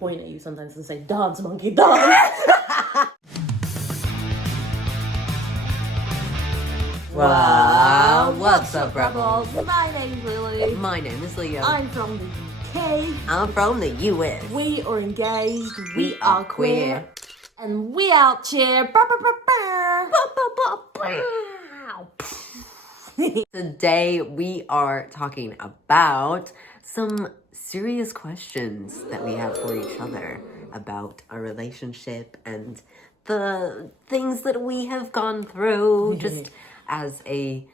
point at you sometimes and say, dance, monkey, dance. Wow, what's up, rebels? rebels? My name's Willy. My name is Leo. I'm from the UK. I'm from the US. We are engaged. We are queer. And we out here. Today we are talking about some serious questions that we have for each other about our relationship and the things that we have gone through, just as a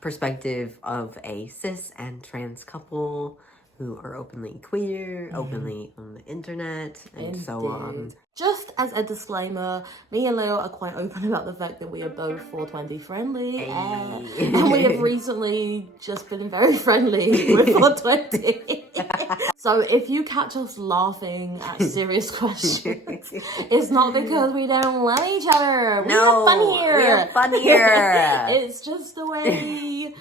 perspective of a cis and trans couple who are openly queer, openly on the internet, and so on. Just as a disclaimer, me and Leo are quite open about the fact that we are both 420 friendly, and we have recently just been very friendly with 420. So if you catch us laughing at serious questions, it's not because we don't like each other. No, we're funnier. We're funnier. It's just the way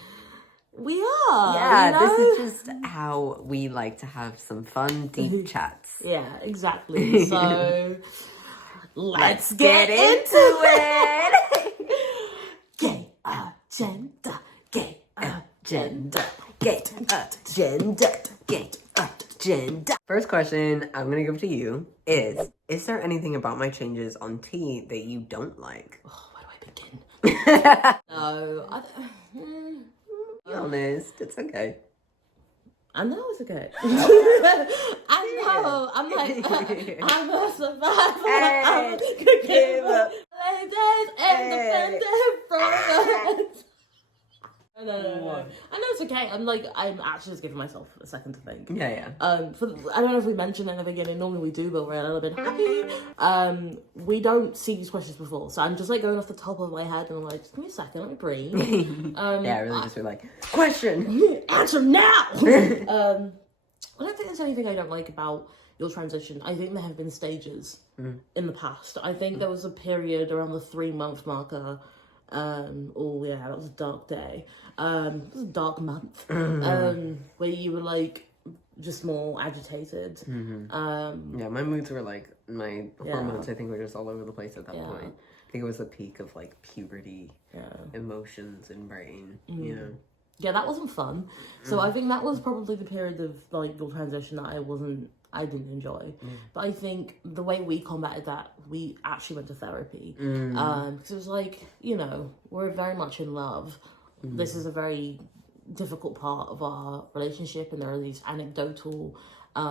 we are. Yeah, you know? this is just how we like to have some fun, deep chats. Yeah, exactly. So let's get into it. Gay agenda, gay agenda, Gay agenda, gay agenda. First question I'm gonna give to you is there anything about my changes on tea that you don't like? Oh, where do I begin? No, Be honest, it's okay. I know it's okay. I know. I'm like, I'm a survivor. Hey, I'm a give up. Independent from No. I know it's okay. I'm actually just giving myself a second to think. Yeah. I don't know if we mentioned it in the beginning. Normally we do, but we're a little bit happy. We don't see these questions before, so I'm just like going off the top of my head, and I'm like, just give me a second, let me breathe. Yeah, really just be like, question! Answer now! I don't think there's anything I don't like about your transition. I think there have been stages in the past. I think there was a period around the 3-month marker. Oh yeah, that was a dark day. It was a dark month. Where you were like just more agitated. Yeah, my moods were like, my hormones I think were just all over the place at that point. I think it was the peak of like puberty, emotions and brain, you know. Yeah, that wasn't fun. So I think that was probably the period of like your transition that I didn't enjoy. But I think the way we combated that, we actually went to therapy. Because it was like, you know, we're very much in love. This is a very difficult part of our relationship, and there are these anecdotal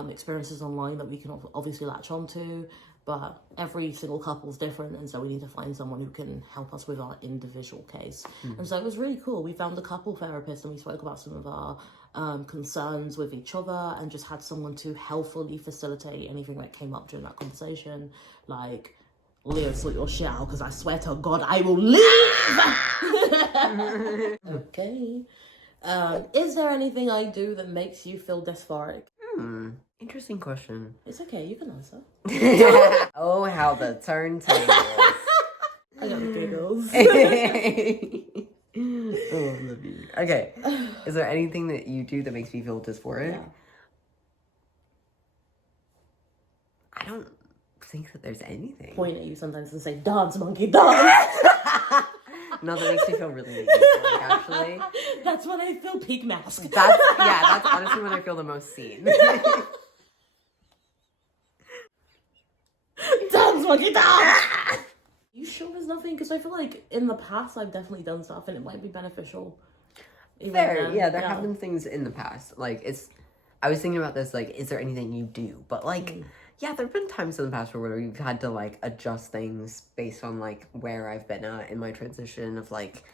experiences online that we can obviously latch onto. But every single couple's different, and so we need to find someone who can help us with our individual case. And so it was really cool. We found a couple therapist, and we spoke about some of our concerns with each other, and just had someone to helpfully facilitate anything that came up during that conversation. Like, Leo, sort your shit out, because I swear to God, I will leave! Okay. Is there anything I do that makes you feel dysphoric? Interesting question. It's okay, you can answer. Oh, how the turntables. I got the giggles. Oh, I love you. Okay. Is there anything that you do that makes me feel dysphoric? Yeah. I don't think that there's anything. Point at you sometimes and say, dance, monkey, dance. No, that makes me feel really euphoric, actually. That's when I feel peak mask. That's honestly when I feel the most seen. Dance, monkey, dance. You sure there's nothing? Because I feel like in the past I've definitely done stuff and it might be beneficial. Fair, yeah, there have been things in the past. Like, I was thinking about this, like, is there anything you do? But, like, yeah, there have been times in the past where we've had to, like, adjust things based on, like, where I've been at in my transition of, like,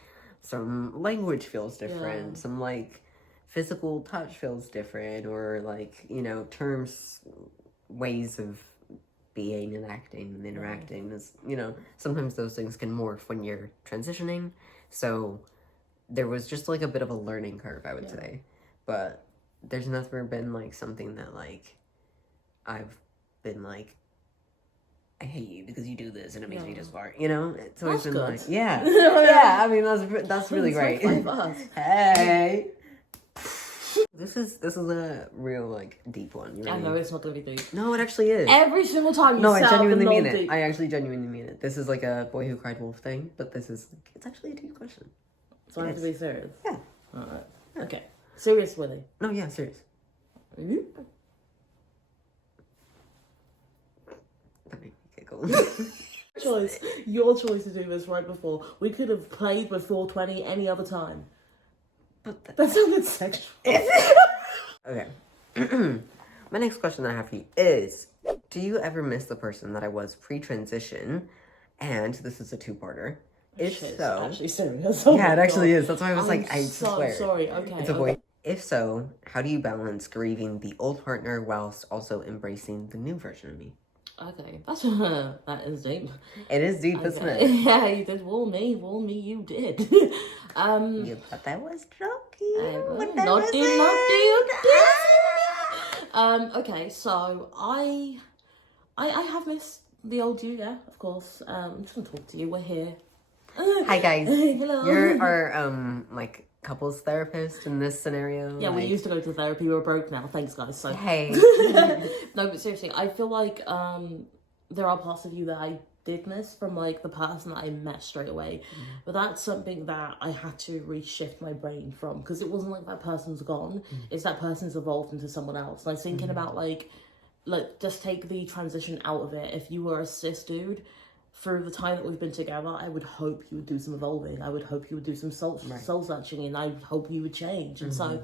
some language feels different, some, like, physical touch feels different, or, like, you know, terms, ways of being and acting and interacting is, you know, sometimes those things can morph when you're transitioning. So there was just, like, a bit of a learning curve, I would say. But there's never been, like, something that, like, I've been like, I hate you because you do this and it makes me dysphoric, you know? It's always been good. like, yeah, I mean, that's really great. Like us. Hey. This is a real like deep one. I know it's not gonna be deep. No, it actually is. Every single time you no, I set genuinely up a mean it. deep. I actually genuinely mean it. This is like a boy who cried wolf thing, but this is it's actually a deep question. So I have to be serious. Yeah. Alright. Yeah. Okay. Serious, Willy. No, yeah, serious. Mm-hmm. That made me giggle. Your choice to do this right before. We could have played with 420 any other time. But that sounded sexual. Okay. My next question that I have for you is, do you ever miss the person that I was pre-transition? And this is a two-parter. If so... actually serious. Yeah, it actually is. That's why I was like, I swear. Sorry, okay. It's a boy. If so, how do you balance grieving the old partner whilst also embracing the new version of me? Okay, that is deep. It is deep, okay. isn't it? Yeah, you did warn me, you did. You thought that was joking. Not do. Okay, so I have missed the old you, yeah, of course. I'm just gonna talk to you, we're here. Hi guys. Hello. You're our like couples therapist in this scenario. Yeah, we used to go to therapy, we're broke now, thanks guys. So hey. No, but seriously, I feel like there are parts of you that I did miss from like the person that I met straight away. But that's something that I had to reshift my brain from, because it wasn't like that person's gone, it's that person's evolved into someone else. And I was thinking about like just take the transition out of it. If you were a cis dude, through the time that we've been together, I would hope you would do some evolving. I would hope you would do some soul searching, and I would hope you would change. And so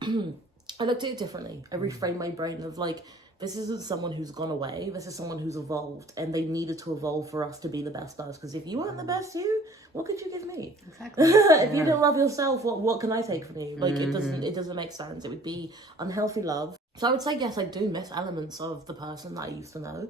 I looked at it differently. I reframed my brain of like, this isn't someone who's gone away. This is someone who's evolved, and they needed to evolve for us to be the best us. Because if you weren't the best you, what could you give me? Exactly. If you didn't love yourself, what can I take from you? Like it doesn't make sense. It would be unhealthy love. So I would say yes, I do miss elements of the person that I used to know.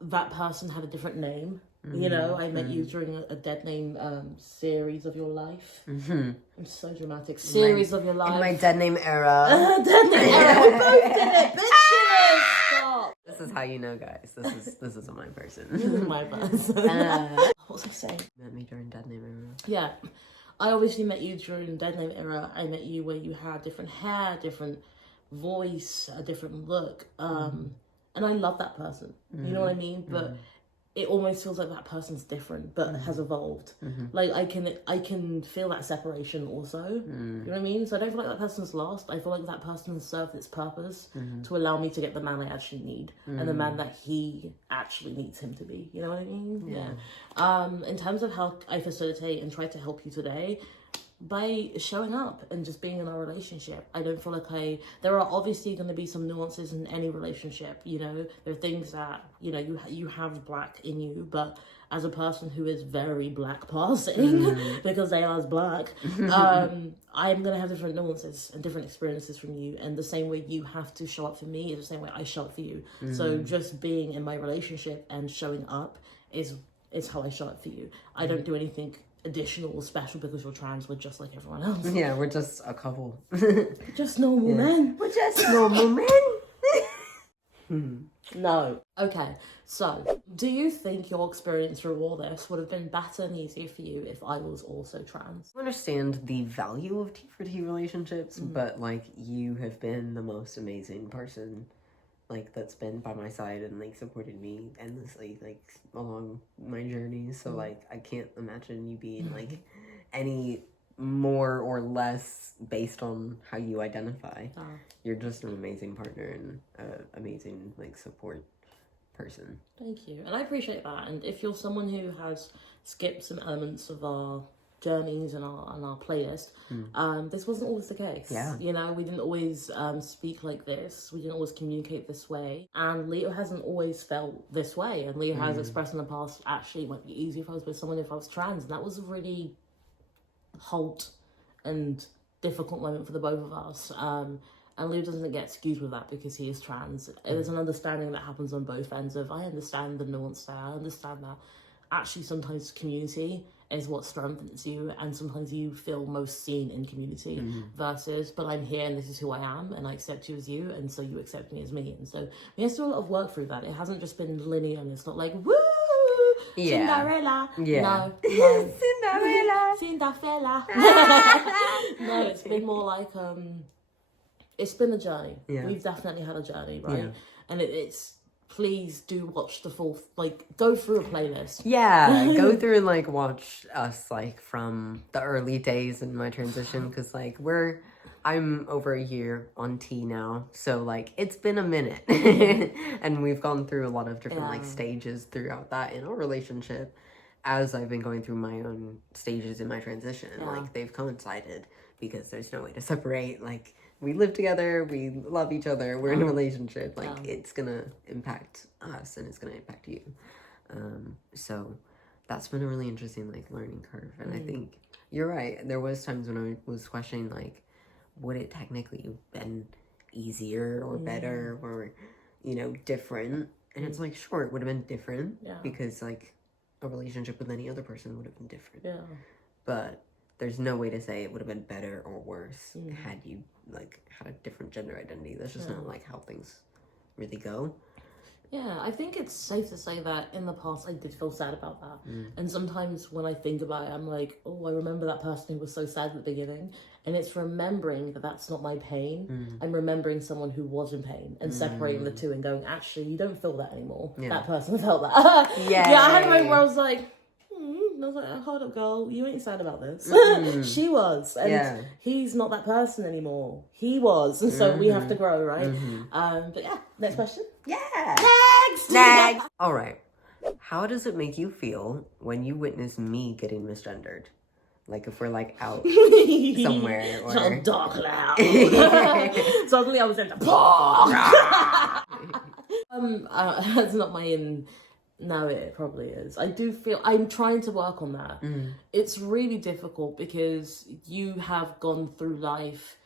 That person had a different name. You know, I met you during a dead name series of your life. I'm so dramatic. Series of your life. In my dead name era. Dead name era. We both did it, bitches. Stop. This is how you know, guys. This is my person. This is my person. What was I saying? Met me during dead name era. Yeah. I obviously met you during dead name era. I met you where you had different hair, different voice, a different look. And I love that person. You know what I mean? But it almost feels like that person's different, but has evolved. Like I can feel that separation also. You know what I mean? So I don't feel like that person's lost. I feel like that person has served its purpose to allow me to get the man I actually need and the man that he actually needs him to be. You know what I mean? Yeah. In terms of how I facilitate and try to help you today, by showing up and just being in our relationship. I don't feel like there are obviously going to be some nuances in any relationship, you know, there are things that, you know, you have black in you, but as a person who is very black passing, because they are as black, I'm going to have different nuances and different experiences from you, and the same way you have to show up for me is the same way I show up for you. So just being in my relationship and showing up is how I show up for you. I don't do anything additional or special because you're trans. We're just like everyone else. Yeah, we're just a couple. Just normal men. We're just normal men. No. Okay, so do you think your experience through all this would have been better and easier for you if I was also trans? I understand the value of T4T relationships, but like you have been the most amazing person like that's been by my side and like supported me endlessly like along my journey. So like I can't imagine you being like any more or less based on how you identify. You're just an amazing partner and amazing like support person. Thank you, and I appreciate that. And if you're someone who has skipped some elements of our journeys and our playlist, this wasn't always the case. You know, we didn't always speak like this, we didn't always communicate this way, and Leo hasn't always felt this way, and Leo has expressed in the past, actually it might be easier if I was with someone if I was trans, and that was a really halt and difficult moment for the both of us. And Leo doesn't get excused with that because he is trans. There's an understanding that happens on both ends of, I understand the nuance there, I understand that actually sometimes community is what strengthens you, and sometimes you feel most seen in community versus, but I'm here and this is who I am and I accept you as you, and so you accept me as me. And so we have to do a lot of work through that. It hasn't just been linear, and it's not like, woo, Yeah. Cinderella. Yeah. No. Cinderella. Cinderella. No, it's been more like, it's been a journey. Yeah. We've definitely had a journey, right? Yeah. And it's, please do watch the full, like, go through a playlist. Yeah, go through and, like, watch us, like, from the early days in my transition, because, like, I'm over a year on T now, so, like, it's been a minute, and we've gone through a lot of different, like, stages throughout that in our relationship, as I've been going through my own stages in my transition, like, they've coincided, because there's no way to separate, like, we live together, we love each other, we're in a relationship, like, it's gonna impact us, and it's gonna impact you. So that's been a really interesting, like, learning curve, and I think you're right, there was times when I was questioning, like, would it technically have been easier or better or, you know, different? And it's like, sure, it would have been different, because, like, a relationship with any other person would have been different. Yeah. But there's no way to say it would have been better or worse had you, like, had a different gender identity. That's just not, like, how things really go. Yeah, I think it's safe to say that in the past I did feel sad about that. And sometimes when I think about it, I'm like, oh, I remember that person who was so sad at the beginning. And it's remembering that that's not my pain. I'm remembering someone who was in pain and separating the two and going, actually, you don't feel that anymore. Yeah. That person felt that. Yeah, I had a moment where I was like, I was like, hold up, girl, you ain't sad about this. She was. And he's not that person anymore. He was. And so we have to grow, right? But yeah, next question. Yeah. Next. All right. How does it make you feel when you witness me getting misgendered? Like, if we're, like, out somewhere or... So dark loud. Suddenly I was in the... That's not my No, it probably is. I do feel... I'm trying to work on that. It's really difficult because you have gone through life,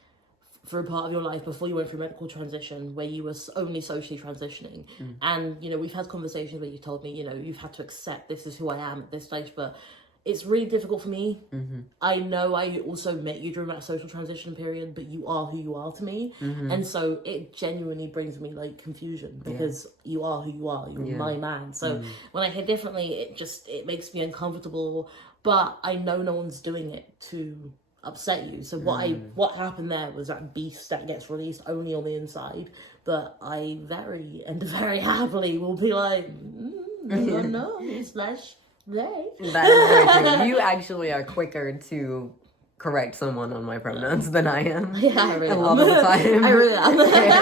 through part of your life before you went through medical transition, where you were only socially transitioning. And, you know, we've had conversations where you told me, you know, you've had to accept this is who I am at this stage, but it's really difficult for me. I know I also met you during that social transition period, but you are who you are to me. And so it genuinely brings me, like, confusion because you are who you are. You're my man. So when I hear differently, it makes me uncomfortable, but I know no one's doing it to upset you. So what happened there was that beast that gets released only on the inside, but I very happily will be like, no, slash they. That is very true. You actually are quicker to correct someone on my pronouns than I am. Yeah, I really am. A lot of the time. I really am.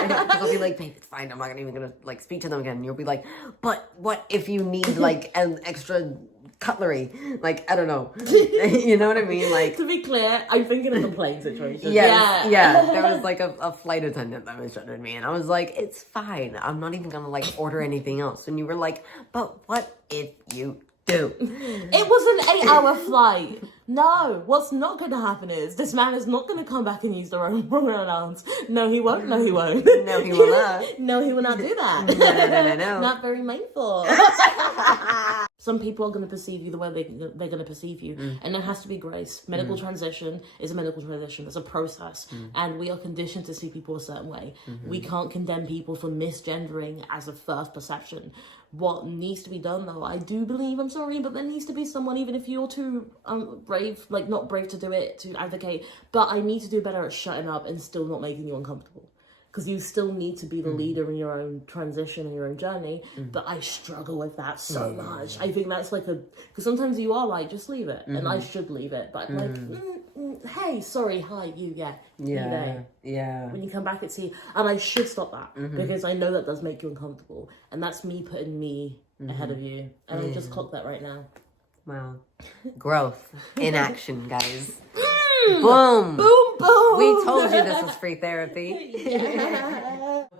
Because I'll be like, babe, it's fine. I'm not even gonna, like, speak to them again. And you'll be like, but what if you need, like, an extra cutlery? Like, I don't know. You know what I mean? Like, to be clear, I'm thinking of the plane situation. Yes, yeah. There was, like, a flight attendant that misgendered me, and I was like, it's fine. I'm not even gonna, like, order anything else. And you were like, but what if you do? It was an 8-hour flight. No, what's not going to happen is this man is not going to come back and use the wrong pronouns. No, he won't. No, he won't. No, he will not. No, he will not do that. No. Not very mindful. Some people are going to perceive you the way they're going to perceive you. And there has to be grace. Medical transition is a medical transition. It's a process. And we are conditioned to see people a certain way. We can't condemn people for misgendering as a first perception. What needs to be done, though, I do believe, I'm sorry, but there needs to be someone, even if you're too brave, like, not brave to do it, to advocate, but I need to do better at shutting up and still not making you uncomfortable. Because you still need to be the leader in your own transition and your own journey. But I struggle with that so much. I think that's like because sometimes you are like, just leave it. And I should leave it. But I'm like, hey, sorry, hi, you, yeah. When you come back, it's you. And I should stop that. Because I know that does make you uncomfortable. And that's me putting me ahead of you. And I just clocked that right now. Wow. Growth in action, guys. Boom! Boom, boom! We told you this was free therapy.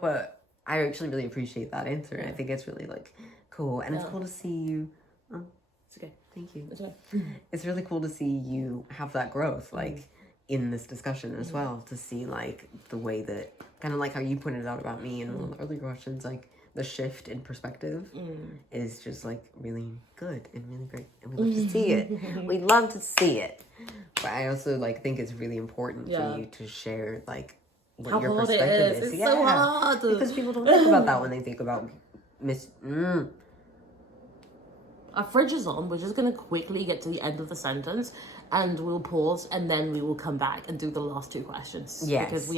But I actually really appreciate that answer. I think it's really, like, cool. And it's cool to see you. Oh, it's okay. Thank you. It's okay. It's really cool to see you have that growth, like, in this discussion as well. To see, like, the way that, kind of like how you pointed out about me in one of the earlier questions, like, the shift in perspective is just, like, really good and really great. And we love to see it. We love to see it. But I also, like, think it's really important for you to share, like, what how your hard perspective it is. is. It's so hard. Because people don't think about that when they think about our fridge is on. We're just going to quickly get to the end of the sentence and we'll pause and then we will come back and do the last 2 questions. Yes. Because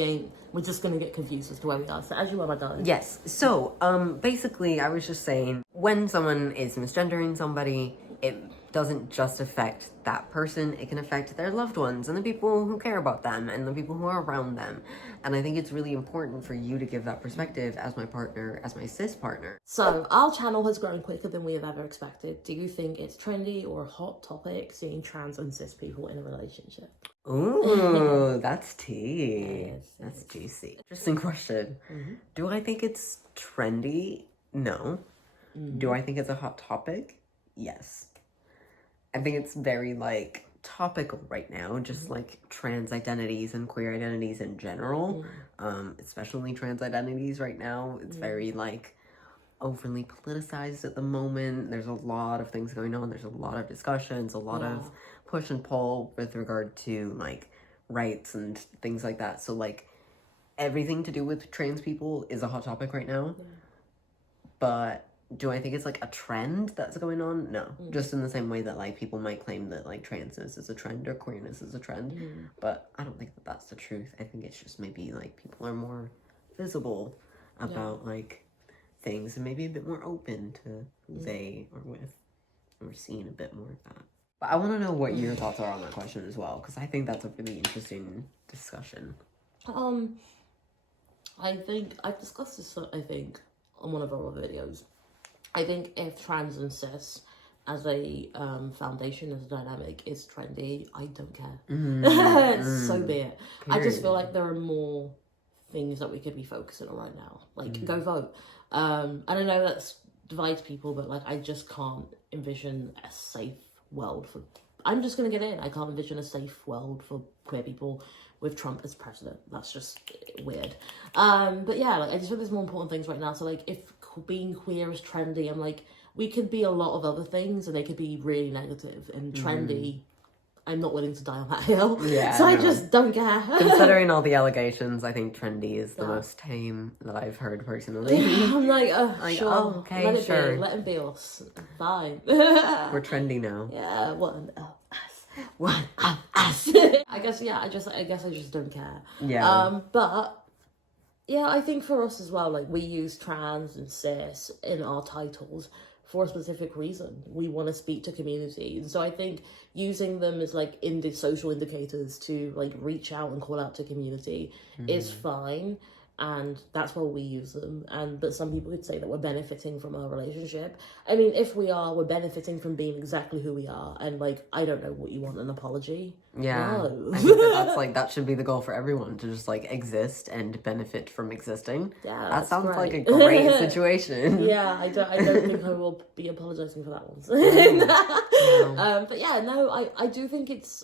we're just going to get confused as to where we are. So as you are, my darling. Yes. So, basically, I was just saying, when someone is misgendering somebody, it doesn't just affect that person, it can affect their loved ones and the people who care about them and the people who are around them. And I think it's really important for you to give that perspective as my partner, as my cis partner. So our channel has grown quicker than we have ever expected. Do you think it's trendy or a hot topic seeing trans and cis people in a relationship? Ooh, that's tea. Yes, that's juicy. Interesting question. Do I think it's trendy? No. Do I think it's a hot topic? Yes. I think it's very, like, topical right now, just, like, trans identities and queer identities in general, especially trans identities right now. It's very, like, overly politicized at the moment. There's a lot of things going on. There's a lot of discussions, a lot of push and pull with regard to, like, rights and things like that. So, like, everything to do with trans people is a hot topic right now. But do I think it's, like, a trend that's going on? No. Just in the same way that, like, people might claim that, like, transness is a trend or queerness is a trend. But I don't think that that's the truth. I think it's just maybe, like, people are more visible about, like, things and maybe a bit more open to they or with or seeing a bit more of that. But I want to know what your thoughts are on that question as well, because I think that's a really interesting discussion. I think I've discussed this, I think, on one of our other videos. I think if trans and cis as a foundation, as a dynamic, is trendy, I don't care. So be it. I just feel like there are more things that we could be focusing on right now. Like, go vote. And I know that divides people, but, like, I just can't envision a safe world for... I'm just going to get in. I can't envision a safe world for queer people with Trump as president. That's just weird. But yeah, like, I just feel there's more important things right now. So, like, if being queer is trendy, I'm like, we could be a lot of other things and they could be really negative. And trendy, I'm not willing to die on that hill. Yeah, so I just don't care. Considering all the allegations, I think trendy is the most tame that I've heard personally. I'm like, sure. Oh, okay, let it sure. be. Let him be us. Fine. We're trendy now. Yeah, one of us. One of us. I guess I just don't care. Yeah. But yeah, I think for us as well, like, we use trans and cis in our titles for a specific reason. We want to speak to community. And so I think using them as, like, social indicators to, like, reach out and call out to community is fine. And that's why we use them. But some people could say that we're benefiting from our relationship. I mean, if we are, we're benefiting from being exactly who we are. And, like, I don't know what you want, an apology? Yeah. No. I think that's, like, that should be the goal for everyone, to just, like, exist and benefit from existing. Yeah, that sounds great. like a great situation. Yeah, I don't think I will be apologizing for that one. But yeah, no, I do think it's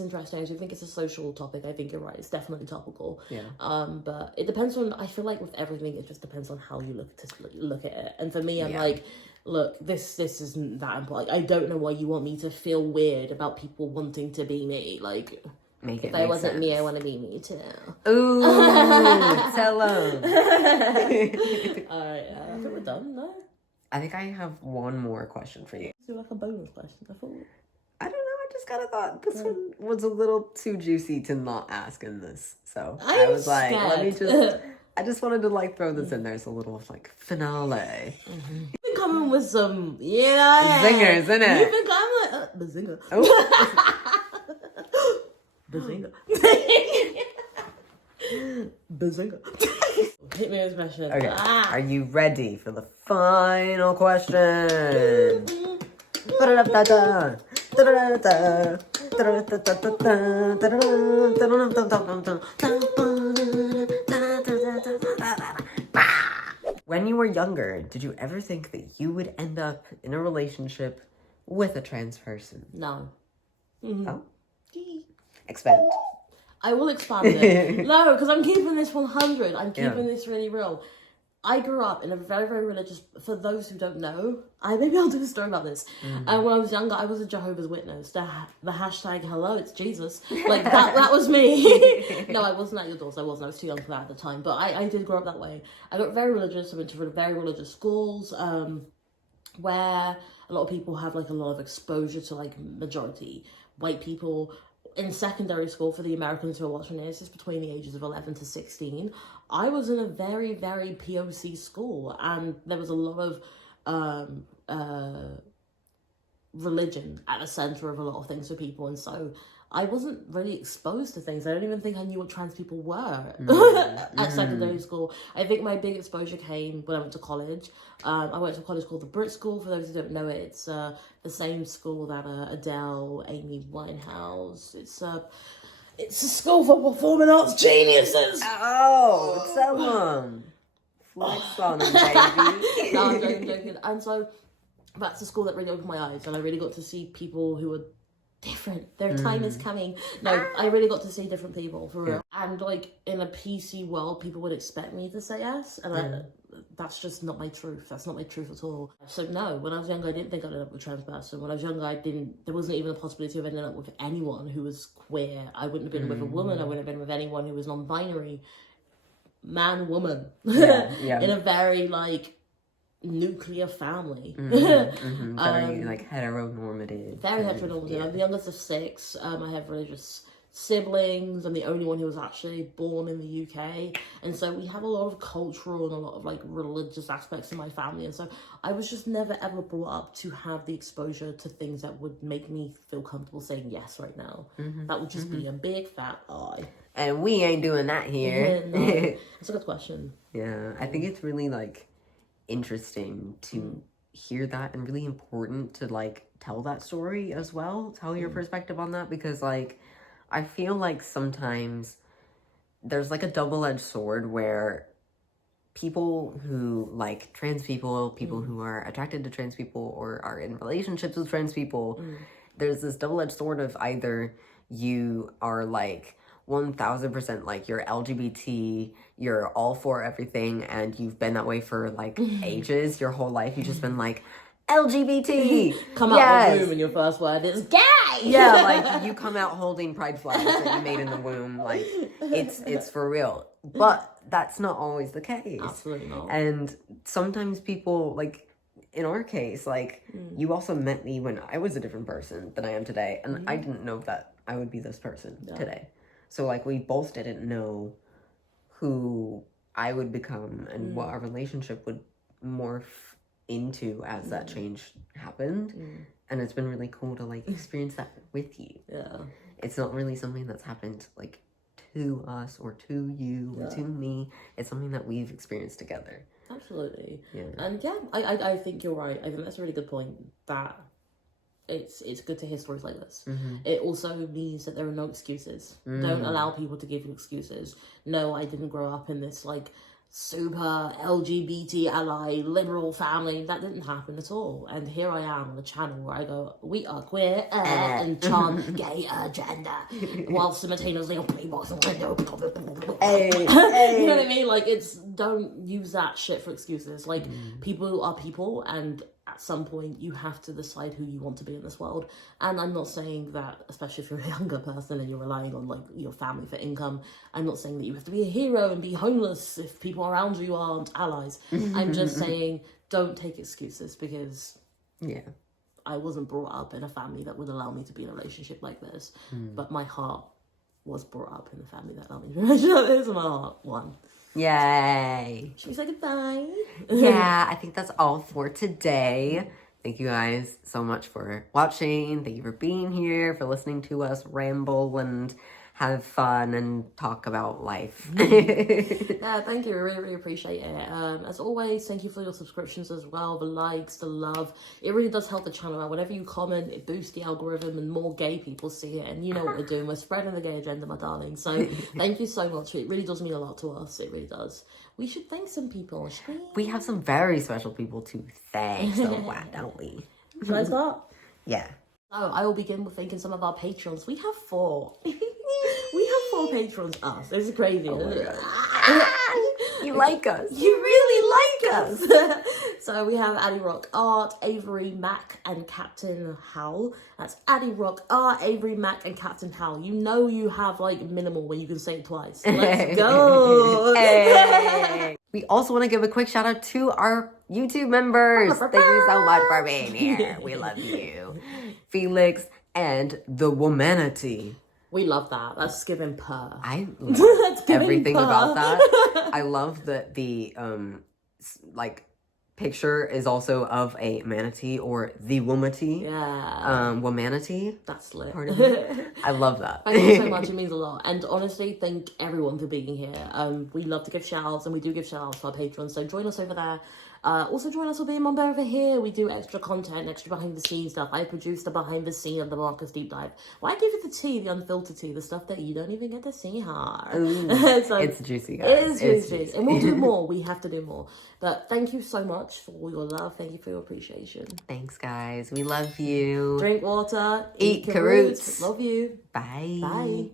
interesting. I do think it's a social topic. I think you're right. It's definitely topical. Yeah. But it depends on. I feel like with everything, it just depends on how you look at it. And for me, I'm like, look, this isn't that important. I don't know why you want me to feel weird about people wanting to be me. Like, make it. If I wasn't sense. Me, I want to be me too. Ooh, tell them. Alright, I think we're done. No, I think I have one more question for you. Let's do like a bonus question. I don't know. I just kind of thought this one was a little too juicy to not ask in this, so I was like, let me just. I just wanted to, like, throw this in there as a little, like, finale. You've been coming with some, zingers, innit? You've been coming with bazinga. Oh. Bazinga. Bazinga. Hit me with a question. Okay. Are you ready for the final question? When you were younger, did you ever think that you would end up in a relationship with a trans person? No. Oh? Expand. I will expand it. No, because I'm keeping this 100. I'm keeping this really real. I grew up in a very, very religious... For those who don't know, maybe I'll do a story about this. And when I was younger, I was a Jehovah's Witness. The hashtag, hello, it's Jesus. Like, that was me. No, I wasn't at your doors. I wasn't. I was too young for that at the time. But I did grow up that way. I got very religious. I went to very religious schools. where a lot of people have like a lot of exposure to like majority white people. In secondary school, for the Americans who are watching this, it's between the ages of 11 to 16. I was in a very, very POC school, and there was a lot of religion at the center of a lot of things for people, and so I wasn't really exposed to things. I don't even think I knew what trans people were at secondary school. I think my big exposure came when I went to college. I went to a college called the Brit School. For those who don't know it, it's the same school that Adele, Amy Winehouse. It's a school for performing arts geniuses. Oh, tell them. Flex on them, baby. No, I'm joking. And so that's the school that really opened my eyes, and I really got to see people who were different. Their time is coming. No, I really got to see different people, for real. And like in a PC world, people would expect me to say yes, and that's just not my truth. That's not my truth at all. So no, when I was younger, I didn't think I'd end up with a trans person. When I was younger, there wasn't even a possibility of ending up with anyone who was queer. I wouldn't have been with a woman. I wouldn't have been with anyone who was non-binary. Man, woman. In a very like nuclear family. Very like heteronormative. Very heteronormative. Yeah. I'm the youngest of 6. I have religious siblings. I'm the only one who was actually born in the UK, and so we have a lot of cultural and a lot of like religious aspects in my family, and so I was just never ever brought up to have the exposure to things that would make me feel comfortable saying yes right now. That would just be a big fat lie, and we ain't doing that here. No. That's a good question. Yeah, I think it's really like interesting to hear that, and really important to like tell that story as well, tell your perspective on that, because like I feel like sometimes there's like a double-edged sword where people who like trans people, people who are attracted to trans people or are in relationships with trans people, there's this double-edged sword of either you are like 1000% like you're LGBT, you're all for everything, and you've been that way for like ages, your whole life. You've just been like, LGBT! Come out of the room and your first word is gay! Yeah, like you come out holding pride flags that you made in the womb. Like it's for real. But that's not always the case. Absolutely not. And sometimes people, like in our case, like you also met me when I was a different person than I am today, and I didn't know that I would be this person today. So like we both didn't know who I would become and what our relationship would morph into as that change happened. And it's been really cool to like experience that with you. Yeah. It's not really something that's happened like to us or to you or to me. It's something that we've experienced together. Absolutely. Yeah. And yeah, I think you're right. I think that's a really good point, that it's good to hear stories like this. It also means that there are no excuses. Don't allow people to give you excuses. No, I didn't grow up in this like super LGBT ally liberal family. That didn't happen at all. And here I am on a channel where I go, we are queer and chant gay agenda while simultaneously on playbox and window. You know what I mean? Like, don't use that shit for excuses. Like, people are people, and at some point you have to decide who you want to be in this world. And I'm not saying that, especially if you're a younger person and you're relying on like your family for income, I'm not saying that you have to be a hero and be homeless if people around you aren't allies. I'm just saying don't take excuses, because I wasn't brought up in a family that would allow me to be in a relationship like this, but my heart was brought up in a family that allowed me to be in a relationship like this, and my heart won. Yay. Should we say goodbye? Yeah, I think that's all for today. Thank you guys so much for watching. Thank you for being here, for listening to us ramble and have fun and talk about life. Yeah, thank you. I really, really appreciate it. As always, thank you for your subscriptions as well, the likes, the love. It really does help the channel out. Whenever you comment, it boosts the algorithm and more gay people see it. And you know what we're doing. We're spreading the gay agenda, my darling. So thank you so much. It really does mean a lot to us. It really does. We should thank some people, should we? We have some very special people to thank, so why don't we? Should I start? Yeah. So I will begin with thanking some of our patrons. We have 4. We have 4 patrons. Us. This is crazy. Oh, you like us. You really like us. So we have Addy Rock Art, Avery, Mac, and Captain Hal. That's Addy Rock Art, Avery, Mac, and Captain Hal. You know you have like minimal when you can say it twice. Let's go. Hey. We also want to give a quick shout out to our YouTube members. Thank you so much for being here. We love you. Felix and the Womanity. We love that. That's giving purr. I love everything purr. about that. I love that the like picture is also of a manatee or the womanity. Yeah. Womanity. That's lit. Part of it. I love that. Thank you so much. It means a lot. And honestly, thank everyone for being here. We love to give shout outs, and we do give shout outs to our patrons. So join us over there. Also join us for being Mumbo over here. We do extra content, extra behind the scenes stuff. I produce the behind the scene of the Marcus Deep Dive. Why give you the tea, the unfiltered tea, the stuff that you don't even get to see here? So, it's juicy, guys. It is juicy. And we'll do more. We have to do more. But thank you so much for all your love. Thank you for your appreciation. Thanks, guys. We love you. Drink water. Eat carrots. Love you. Bye. Bye.